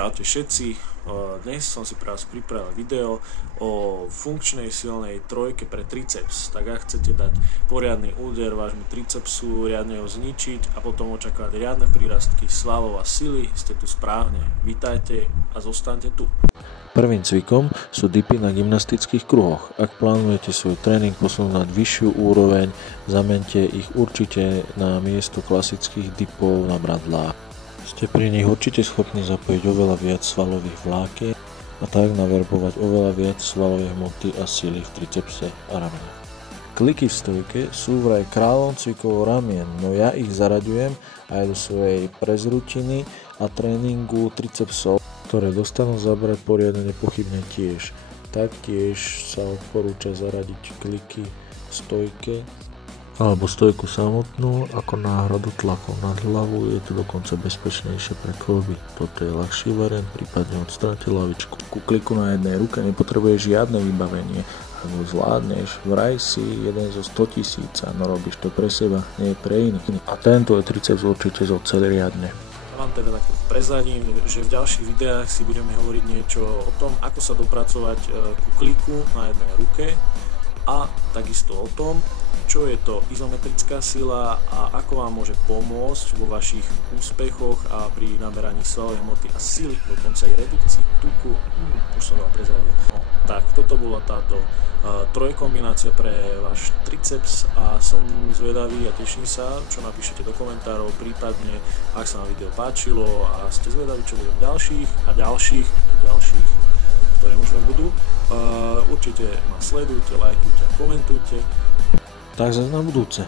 Čaute všetci, dnes som si pre vás pripravil video o funkčnej silnej trojke pre triceps. Tak ak chcete dať poriadny úder vášmu tricepsu, riadne ho zničiť a potom očakávať riadne prírastky svalov a sily, ste tu správne. Vítajte a zostaňte tu. Prvým cvikom sú dipy na gymnastických kruhoch. Ak plánujete svoj tréning posunúť na vyššiu úroveň, zamente ich určite na miesto klasických dipov na bradlách. Ste pri nich určite schopní zapojiť oveľa viac svalových vlákien a tak naverbovať oveľa viac svalovej hmoty a síly v tricepse a ramenách. Kliky v stojke sú vraj kráľom cvikov ramien, no ja ich zaraďujem aj do svojej prezrutiny a tréningu tricepsov, ktoré dostanú zabrať poriadne nepochybne tiež. Taktiež sa odporúča zaradiť kliky v stojke alebo stojku samotnú ako náhradu tlakov nad hlavu, je to dokonca bezpečnejšie pre kĺby. Toto je ľahší variant, prípadne odstráňte lavičku. Ku kliku na jednej ruke nepotrebuješ žiadne vybavenie. Ak ho zvládneš, vraj si jeden zo 100 000, no robíš to pre seba, nie pre iných. A tento je triceps určite zoceli riadne. Vám teda takto prezradím, že v ďalších videách si budeme hovoriť niečo o tom, ako sa dopracovať ku kliku na jednej ruke a takisto o tom, čo je to izometrická sila a ako vám môže pomôcť vo vašich úspechoch a pri naberaní svalovej hmoty a sily, dokonca aj redukcii tuku. Už som vám prezradil. Tak, toto bola táto trojkombinácia pre váš triceps a som zvedavý a teším sa, čo napíšete do komentárov, prípadne ak sa vám video páčilo a ste zvedaví, čo bude ďalších, ktoré možno budú. Určite ma sledujte, lajkujte a komentujte. Tak zase na budúce.